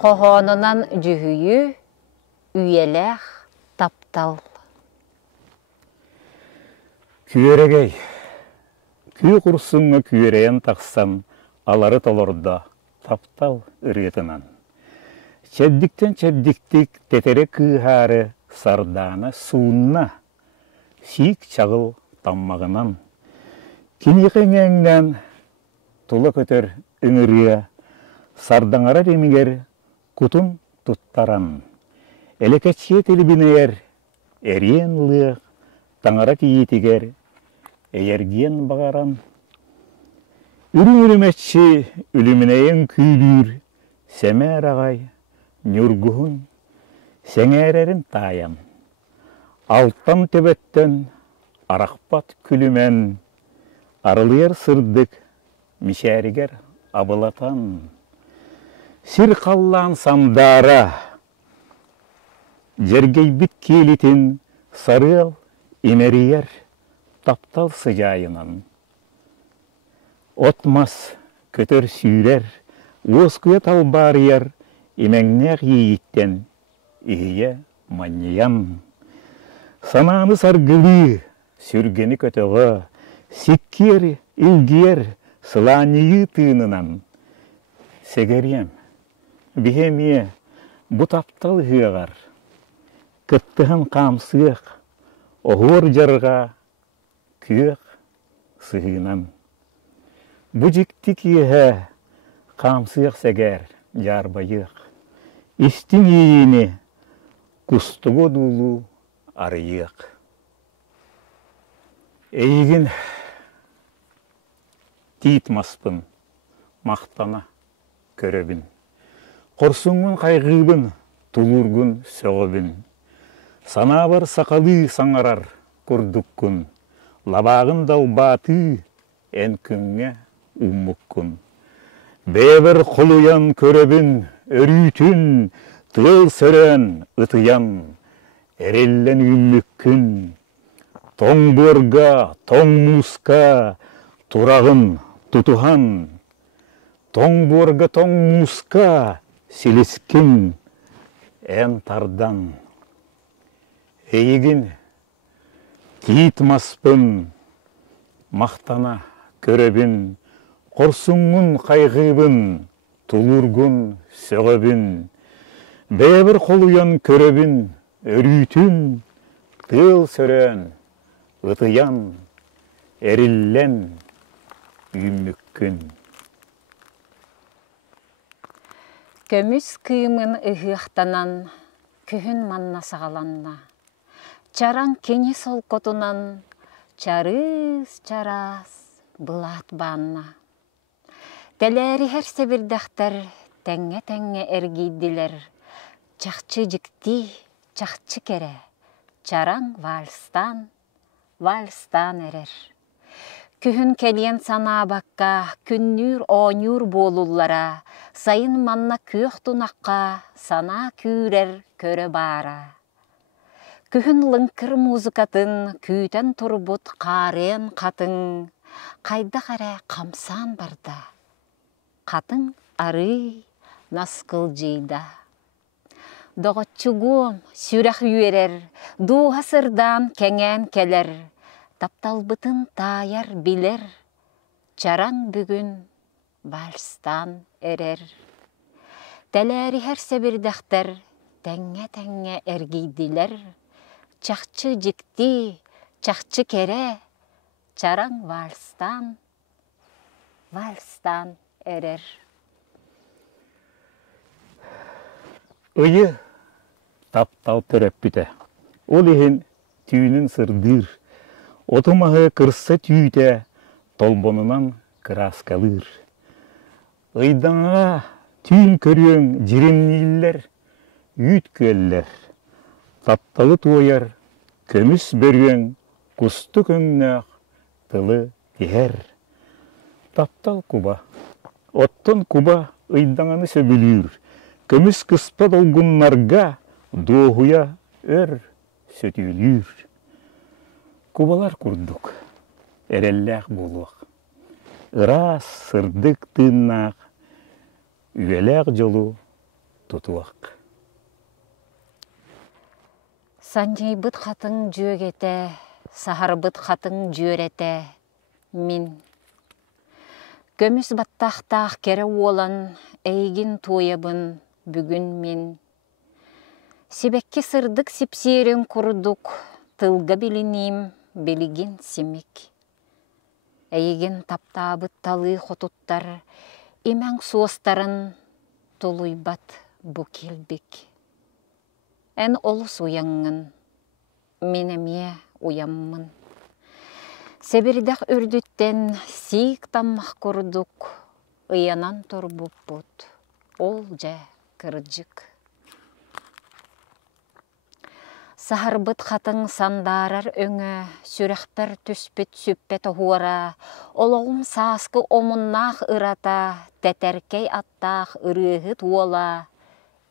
Qohonundan cühüyü, üyelek taptal. Küyeregey, küy kursunga küyereyen taksan, aları tolorda taptal ırıtынан. Çebdikten çebdiktik tetere kıharı sardana suunna, sik çağıl tammağынан. Kiniqengengden tula köter ıngırıya, sardangara demiger kutun tuttaran. Elekeçye telibiner, eriyen lığ, tangara kiyitiger, eyergiyen bağaran. Ürüm-ürümetçi ülümüneyen küylür, semer ağay, nürguhun, seŋererin tayan. Alttan tebetten, arakpat külümen, arılıyar sırdık, mişeriger abılatan. Sir kallan samdara, jergeybit kilitin, sarıl, imeriyer, taptal sıcayınan. Otmaz, kötör sürer, oskuyat albarıyar, imeŋneğ yiğitten, ihiye manniyan. Sananı sargılı, sürgeni kötöğü, sikkiyer, ilgiyer, sılaniyı tığınınan. Segeriyem, bihemiye, bu taptal hığar, kıttığın kamsıyıq, oğur jarga, kүйek sığınan. Bu jiktik ihe, kamsıyıq seger, jarbayıq. İstin iyini, kustuğu dulu arıyıq. Eygin titmaspın, mақтана köröbün. Korsungun kaygıbın, tulurgun sögöbün. Sana var sakalı sangarar kurdukkun. Labağın dalbatı en künge umukkun. Beber koluyan köröbün, örütün, tığıl sören, ıtıyan. Erellen ümmükkün. Toң borga, toң muska, turağın tutuhan. Toң borga, toң muska, siliskin, en tardan. Eygin, titmaspın, mақтана köröbün, korsungun kaygıbın, tulurgun sögöbün. Beber koluyan köröbün, örütün, tığıl sören, ıtıyan, erillen, ümmükkün. Kömüs kıyımın ıhıqtanan, kühün manna sağalanna. Çaran keni sol kotunan, çarız çaraz bılat banna. Teleri her sebirdaktar, tenge ergiydiler. Çakçı jikti, çakçı kere. Çaran valstan erer. Kühün keliyen sana bakka, künnür oñur bolullara, sayın manna kүйөх tunakka, sana kürer körö bara. Kühün lınkır muzikatın, küyten turbut karen katın, kayda kare kamsan barda. Katın arı naskılcıyda. Doğutçugum sürek yüerer, duha sırdan kengen keler. Taptalbıtın tayar biler, çaran bugün valstan erer. Teleri her sebirdaktar, tenge ergiydiler. Çakçı jikti, çakçı kere, çaran valstan erer. Iyı taptal töröppüte, ol ihin tüyünün sırdır. Otumağı kırsa tüyüte, tolbonunan kıras kalır. Iydağa tüyün körüyen jirimniller, yüt köller. Taptalı tuğayar, kömüs börüyen, kustu köngnağ, tılı tiher. Taptal kuba, ottun kuba ıydağını söbülür. Kömüs kıspa dolgunlarga, doğuya ör sötülür. Kubalar kurduk, erellek buluq. Iras sırdık tığnaq, üyelek jolu тұтуақ. Санжайбыт қатын жөгете, сахарбыт қатын жөрете, min. Көміс баттақтақ кері олан, әйгін тойабын бүгін min. Себекке сырдық сепсерін құрдық, тылға білінейм, білігін семек. Әйгін таптабыт талы қотуттар, имәң суостарын толуйбат бұ келбек. Ән олыс уяңын, менеме уяммын. Себердақ үрдіттен сиік таммақ құрдық, ыянан торбуп бұд, ол жа кірджік. Сахарбыт қатын сандарар өңі, сүрәқпір түспет сүппет хуара, олығым сасқы омыннақ ырата, тәтәркей аттақ ырығыт ола,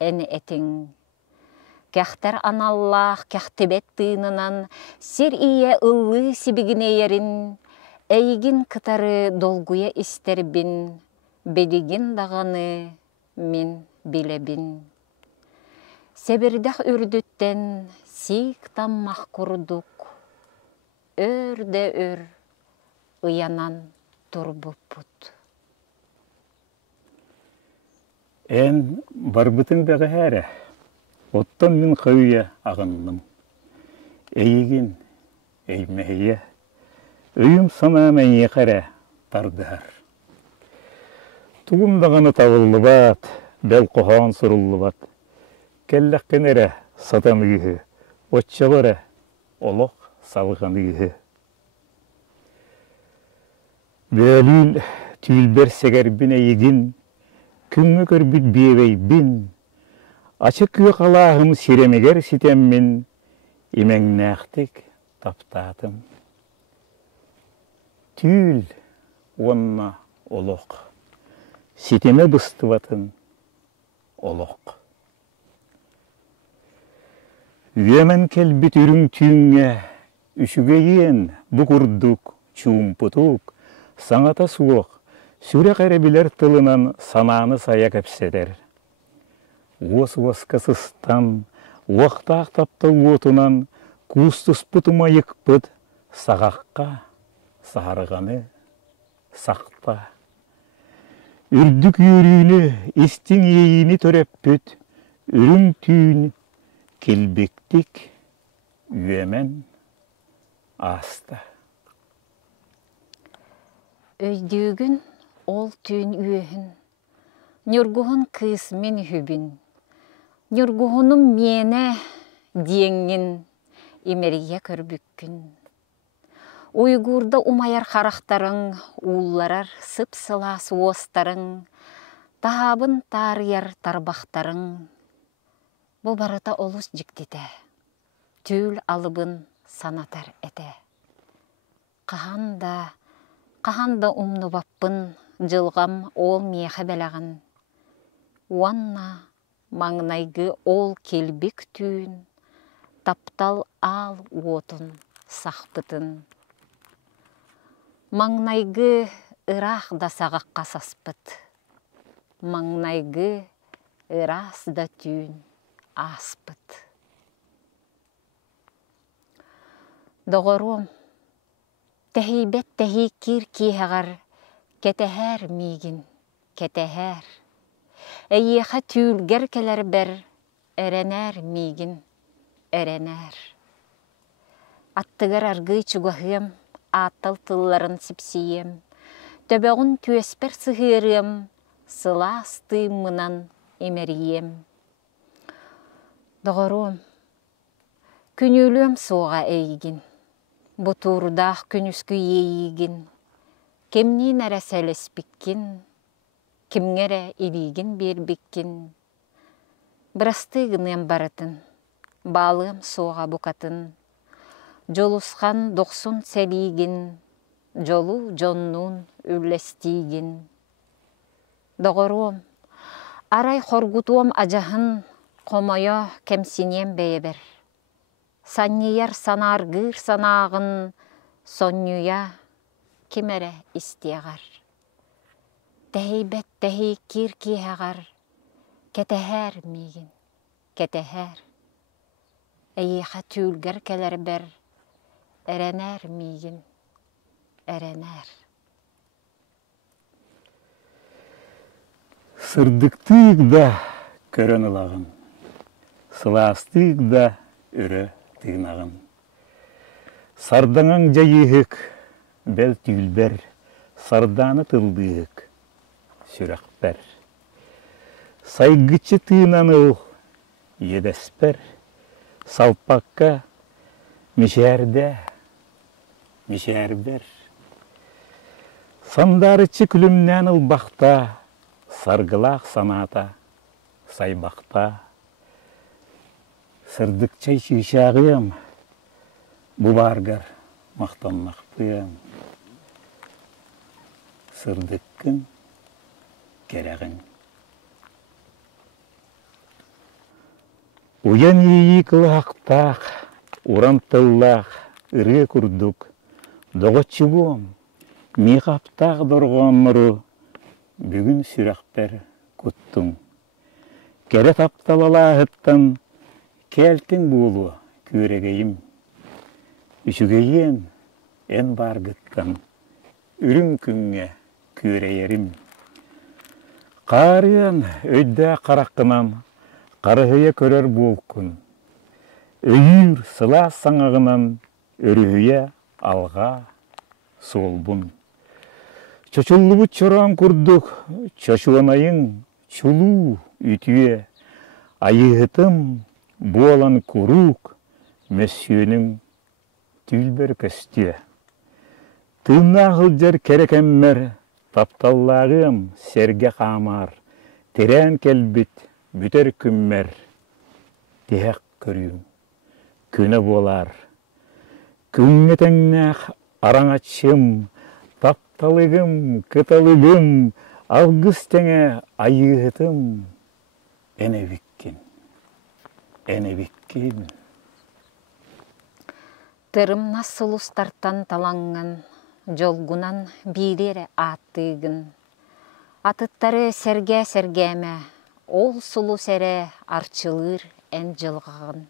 ән әтің. Кәқтер аналлах, кәқтебет тыынынан, сер ие ыллы сибігінейерін, әйгін кытары долгуя істербін, белігін дағаны мен білебін. Себердақ үрдіттен сик таммақ құрдық, өрде өр, ыянан турбуппут. Ән барбытын бәғі әрі. Оттан мен қауия ағынным. Әйгін, әймәйе, өйім сана мәне қара тардығар. Туғымдағаны тавылы бат, бәл қоған сұрылы бат. Кәлләқкен әрі сатан үйі, отчалары олық салған үйі. Бәліл түйілбер сәгәрбін әйгін, күңі көрбіт бейвей бін, Açık qalağım siremeger sitemmin, imengnaxtik taptatım. Tül onna oloq, siteme bıstıvatın oloq. Üyemen kelbit ürün tüğüne, üşügeyen bu kurduk, çumputuk, sanata suoq, süre qarebiler tılınan sananı saya kapseder. Ос-воскасыстан, уақтақ таптал отынан, кустус пұтыма екпіт, сағаққа, сағарғаны, сақпа. Үрдік үйріні, істің ейіні төреппіт, үрін түйін, келбектік, үйемен, аста. Өйдігін ол түйін үйехін, Нюргуғын кыз мен хүбін, Нюргуғыным мені дейіңін, емерие көрбіккін. Уйгурда умайар қарақтарың, уларар сып-сылас уостарың, тағабын тарияр тарбақтарың. Бұл барыта олыс жіктеті, түйіл алыбын санатар әті. Қағанда умны баппын, жылғам ол меқі бәләғын. Уанна маңнайғы ол келбек түйін, таптал ал отын сақпытын. Маңнайғы ырақ да сағаққа саспыт, маңнайғы ырас да түйін аспыт. Доғырым, тәхейбет тәхей кир кейхағар, кетәхәр мейгін, кетәхәр. Әйеға түйілгер келер бәр, әрәнәр мейгін, әрәнәр. Аттығар арғы чуғығым, аттал тылларын сіпсием, төбәғын түйеспер сығырым, сылас тыймынан емерием. Доғырым, күнілім соға әйгін, бұтурдақ күнүскү ейгін, кемнен әрәсәлес біккін, кімгері илігін бербеккін. Бірастығынем барытын, балым соға бұқатын, жолусқан 90 сәлігін, жолу жоннун үллестігін. Доғырым, арай қоргутуым ажахын, қомайо кемсинем бәйбір. Саннияр санарғыр санағын, соннюя кемәрі істеғар. Тәйбәт тәйкер кейғар, Кетехер мигин, кетехер. Эйха түүлгер келер бер, эренер мигин, эренер. Сырдыктык да көрөн ылагын, сыластык да өрө тыгнагын. Сардаңаң жайыгык, бел түүлбер, сарданы тылдык, сүрәкпер. Сайгычы тыынаныл, едеспер, салпакка мишәрдә, мишәрбер. Сандарычы күлімнән ылбақта, саргылақ саната, сайбақта. Сырдыкчай шишағым, бұбаргар мақтанмақтым. Сырдыккын керегін. Уян ийик лақтақ, урантыллақ, ыры күрдік, доғытчығым, миқаптақ дұрған нұры, бүгін сүрәқпер күттің. Кәрі тапталалағыттан, кәлтің болу көрегейім. Үшігейен ән баргыттан, үрін күнге көрейерім. Қарыян өйді қараққынан, қарығыя көрер болкын. Өйір сыла саңағынан өріғыя алға солбын. Чочуллыбы чоран күрдік, чочуанайың чулу үтіе. Айығытым болан күрік, мәсүйінің түлбір көсте. Тымнағыл жер керекеммер, тапталлағым серге қамар, терен келбіт, бүтер күммер. Дек көрім, күні болар. Күңетеңнәқ араңатшым, тапталығым, кыталығым, алғыз тәңе айығытым. Әне біккен, әне біккен. Тырымна сулустартан талаңын, жолгунан бирер аттыгын. Атыттары серге-сергеме, ол сулу сере арчылыр ән жылғағын.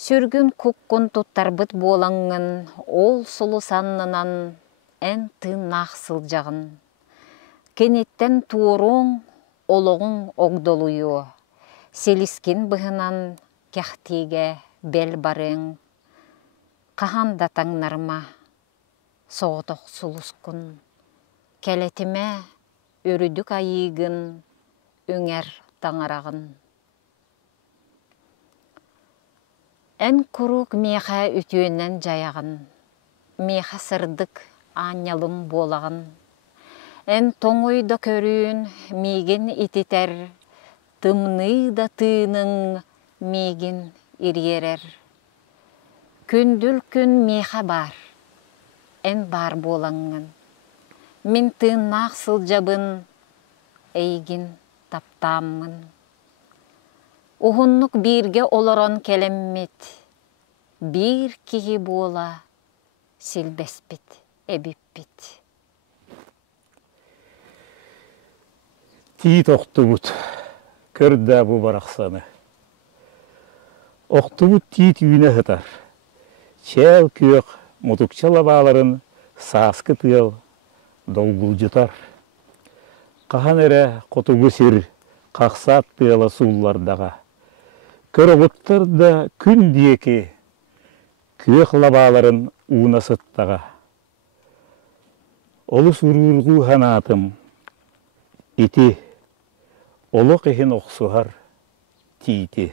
Сүргін күккін туттарбыт болаңын, ол сулу саннынан ән тын нақсыл жағын. Кенеттен туырың, олығың оғдолуйу, селіскен бұғынан кәқтеге бел барың. Қағанда таңнарма, соғытық сұлыскүн, кәлетіме өрүдік айығын, өңер таңарағын. Ән күрік меха үтіөнен жаяғын, меха сырдық анялым болағын. Ән тоңойда көрін меген итетер, тымны да тыының меген иререр. Күнділ күн меха бар, ән бар болаңын. Мен тын нақсыл жабын, әйгін таптамын. Уғыннық бірге оларан келеммет, бір кеге бола, сілбеспет, әбіппет. Тиит оқтыбыт, көрді бұ барақсаны. Оқтыбыт тиит үйіне ғытар. Чәл күйек мұтықчал абаларын сасқы тыял долгул жұтар. Қахан әрі қотығы сер қақсат тыяла суллардаға. Көр оғыттар да күн диеке күйек лабаларын уына сыттаға. Олы сұрғырғу ханатым, ити, олық ехін оқсуғар тиити.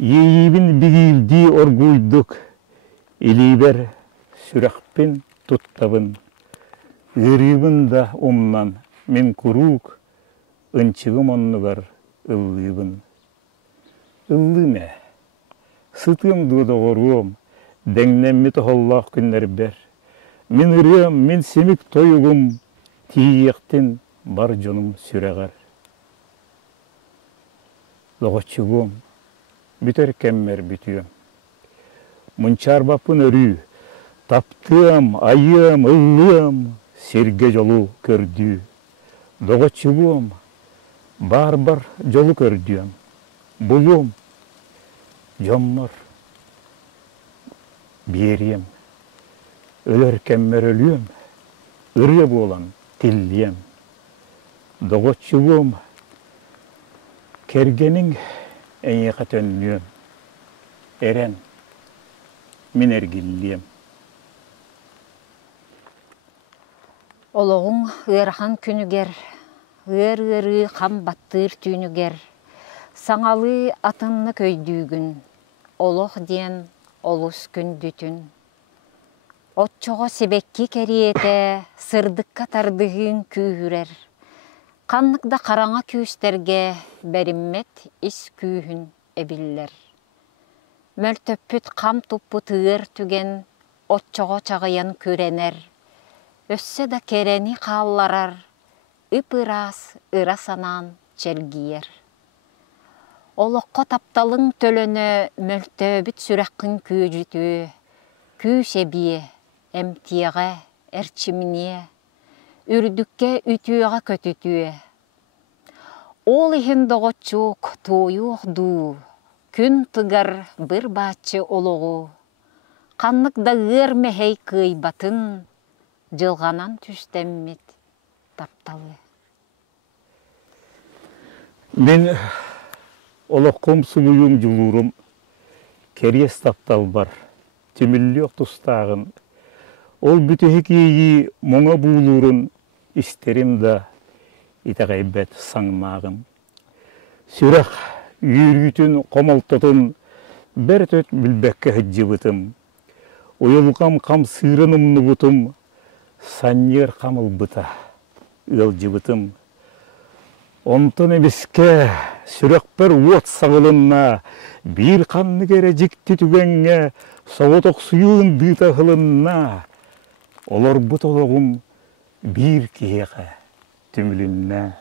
Ейбін бігілді оргуйдық, илейбер сүрәқпен тұттабын. Үрібін да омнан мен күрік, ұнчығым оннығар ұллыбын. Ұллыме, сытым дұдығырым, дәңнәмі тұғаллақ күнлер бер. Мен үрем, мен семік тойығым, тиектен бар жоным сүрәғар. Лоғычығым, бүтер кәммер бүтüем. Мұнчарбапын өрі, таптым, айым, ұллым, серге жолу көрді Dogoçuluğum, бар жолу көрдüyüm. Bulum, jommor, beriyem. Ölörkemmer ölüyüm, ırı bolan tilliyem. Dogoçuluğum, kergenin en yakat önlüyüm. Eren, min ergilliyem. Oloğun ırahan күнүгер, ыр-ыры қам баттыр түйнүгер, саңалы атынны көйдүүгүн, олох диен олус күндүтүн. Отчоға себекки кериете, сырдыкка тардыгын күйүрер. Қанныкда қараңа күйістерге бәріммет ис күйін эбиллер. Мөлтөппүт қам туппу тыыр түген, отчоға чағаян көренер. Өссө да керени қалларар, ыпырас, ырасанан челгиер. Олоққа тапталың төлөнө мөлтөбүт сүрәққын күйжүтү, күйшебие, эмтиеға, әрчиміне, үрдікке үтüеға көтүтүе. Ол ихин доғочук туюқ ду, күн тыгар бір бачы олоғу. Қаннықда ыр мехей кыйбатын, жылғанан түстеммет тапталы. Мен олоққым сулуюм жылурум, керес таптал бар, түмілліқ тұстағын. Ол бүтігі кейі моңа бұлурын, истерим да итағайбет саңмағын. Сүрақ үйіргітін қомалтатын, бір төт білбәкке хыджыбытым. Ойылғам қам сырынымны бұтым, саннер қамыл бұта, ыл жыбытым. Онтын емеске, сүрек бір от сағылынна, бір қанны кере жікті түгенге, соғытық сүйін бұта қылынна. Олар бұт олығым бір кейеға түмілінна.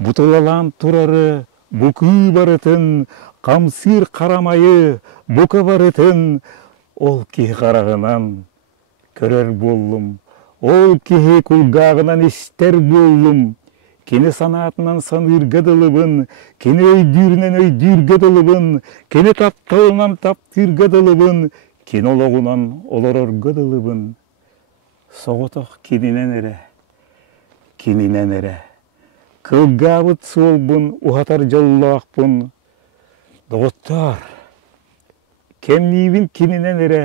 Бұтылалан тұрары бұқы барытын, қамсыр қарамайы бұқы барытын, ол кей қарағынан көрер болым, ол кей күлгағынан істер болым. Кені санатынан саныргадылыбын, кені өйдүрінен өйдүргадылыбын, кені тапталынан таптыргадылыбын, кені олығынан олороргадылыбын. Соғытық кенінен әрі, кылгабыт солбын, уғатар жаллақпын. Доғыттар, кемнейбін кенінен әрі,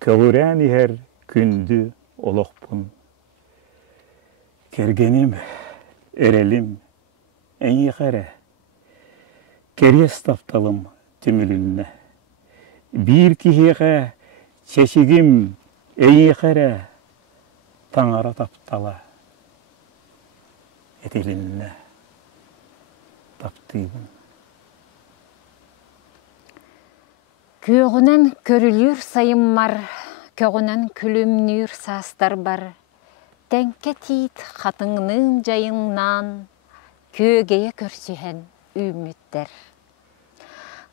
көгірән ихер күнді олықпын. Кергенім, Эрелим, әйі қәрі, керес тапталым түмілінні. Бір кейеға чешігім әйі қәрі, таңара таптала әтелінні таптыйбын. Көгінен көрілер сайыммар, көгінен күлімнер састар бар. Тәңке тейт қатыңның жайыңнан, көгеге көрсіген үміттер.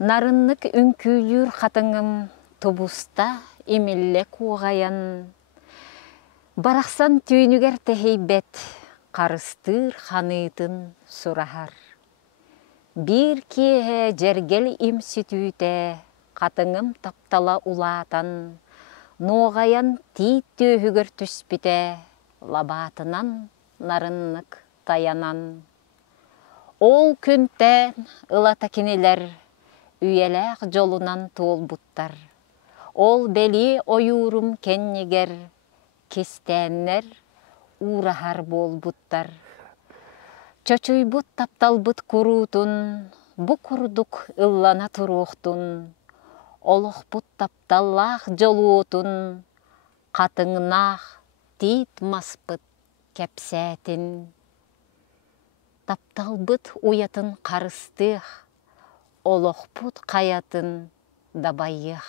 Нарынлық үнкүйлер қатыңым тұбуста емелле қуғаян. Барақсан түйінігер тәхейбет, қарыстыр қаныйтын сұрахар. Бір кеге жергел имсітүйте, қатыңым таптала улатан, ноғаян тейт түйігір түспіте, лабатынан нарынлық таянан. Ол күнтен ылата кенелер, үйеләқ жолунан тол бұттар. Ол бәлі ойурум кеннегер, кестәннер урахар бол бұттар. Чочуй бұт таптал бұт күрутун, бұ күрдік ыллана тұруқтун. Олық бұт тапталлақ жолуутун, қатыңнақ тейт маспыт кәпсәтін. Тапталбыт уятын қарыстық, олық бұт қаятын дабайық.